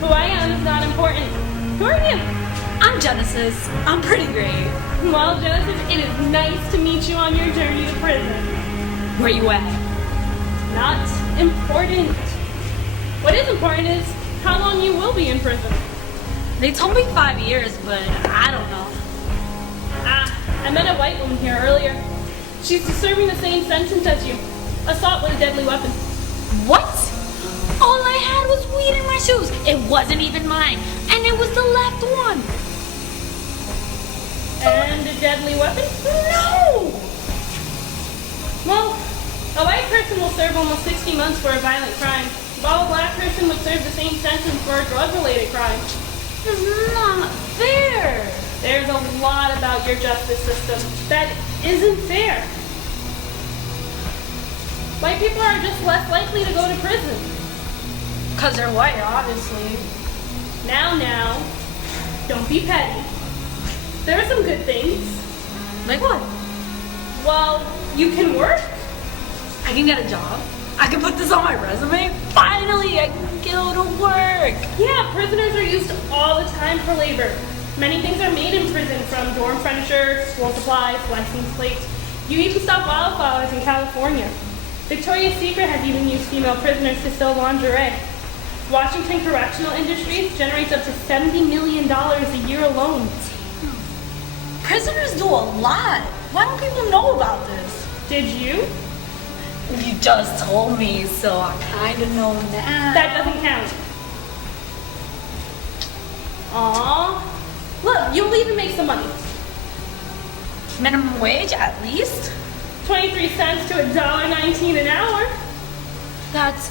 Who I am is not important. Who are you? I'm Genesis. I'm pretty great. Well, Genesis, it is nice to meet you on your journey to prison. Where you at? Not important. What is important is how long you will be in prison. They told me 5 years, but I don't know. I met a white woman here earlier. She's serving the same sentence as you. Assault with a deadly weapon. What? All I had was weed in my shoes. It wasn't even mine. And it was the left one. And a deadly weapon? No! Well, a white person will serve almost 60 months for a violent crime, while a black person would serve the same sentence for a drug-related crime. It's not fair. There's a lot about your justice system that isn't fair. White people are just less likely to go to prison. Because they're white, obviously. Now, don't be petty. There are some good things. Like what? Well, you can work. I can get a job. I can put this on my resume. Finally, I can go to work. Yeah, prisoners are used all the time for labor. Many things are made in prison, from dorm furniture, school supplies, license plates. You even stop wildflowers in California. Victoria's Secret has even used female prisoners to sew lingerie. Washington Correctional Industries generates up to $70 million a year alone. Prisoners do a lot. Why don't people know about this? Did you? You just told me, so I kind of know now. That doesn't count. Aww. Look, you'll even make some money. Minimum wage, at least? 23 cents to $1.19 an hour. That's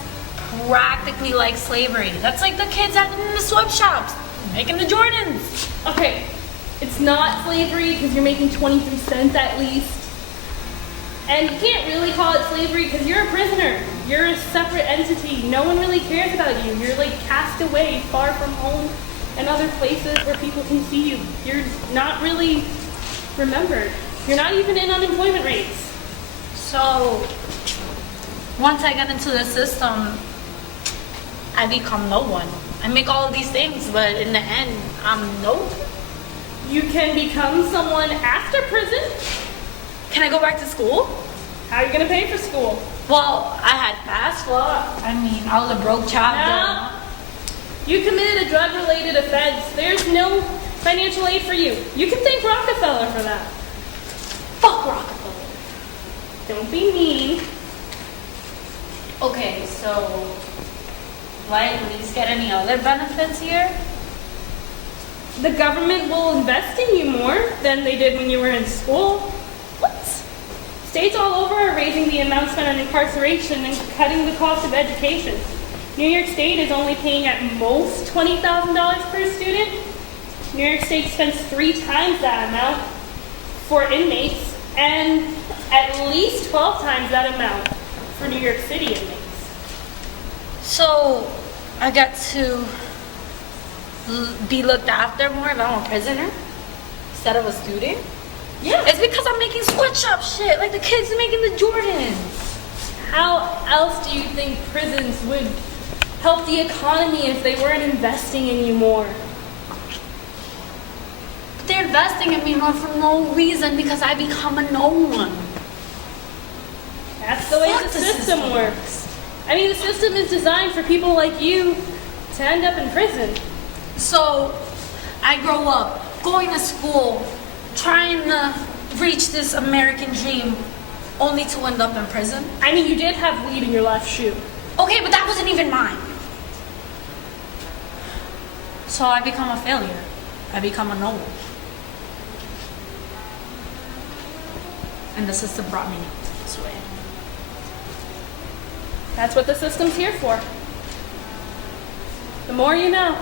practically like slavery. That's like the kids in the sweatshops making the Jordans. Okay, it's not slavery because you're making 23 cents at least. And you can't really call it slavery because you're a prisoner. You're a separate entity. No one really cares about you. You're like cast away far from home and other places where people can see you. You're not really remembered. You're not even in unemployment rates. So, once I get into the system, I become no one. I make all of these things, but in the end, I'm no one. You can become someone after prison. Can I go back to school? How are you going to pay for school? Well, I had FAFSA. I mean, I was a broke child. No. You committed a drug-related offense. There's no financial aid for you. You can thank Rockefeller for that. Fuck Rockefeller. Don't be mean. Okay, so will I at least get any other benefits here? The government will invest in you more than they did when you were in school. What? States all over are raising the amount spent on incarceration and cutting the cost of education. New York State is only paying at most $20,000 per student. New York State spends 3 times that amount for inmates and at least 12 times that amount for New York City inmates. So I get to be looked after more if I'm a prisoner instead of a student? Yeah. It's because I'm making sweatshop shit, like the kids making the Jordans. How else do you think prisons would help the economy if they weren't investing in you more? They're investing in me more for no reason because I become a no one. That's the way Fuck the the system system. works. I mean, the system is designed for people like you to end up in prison. So I grow up going to school, trying to reach this American dream, only to end up in prison. I mean, you did have weed in your left shoe. Okay, but that wasn't even mine. So I become a failure. I become a no one. And the system brought me this way. That's what the system's here for. The more you know.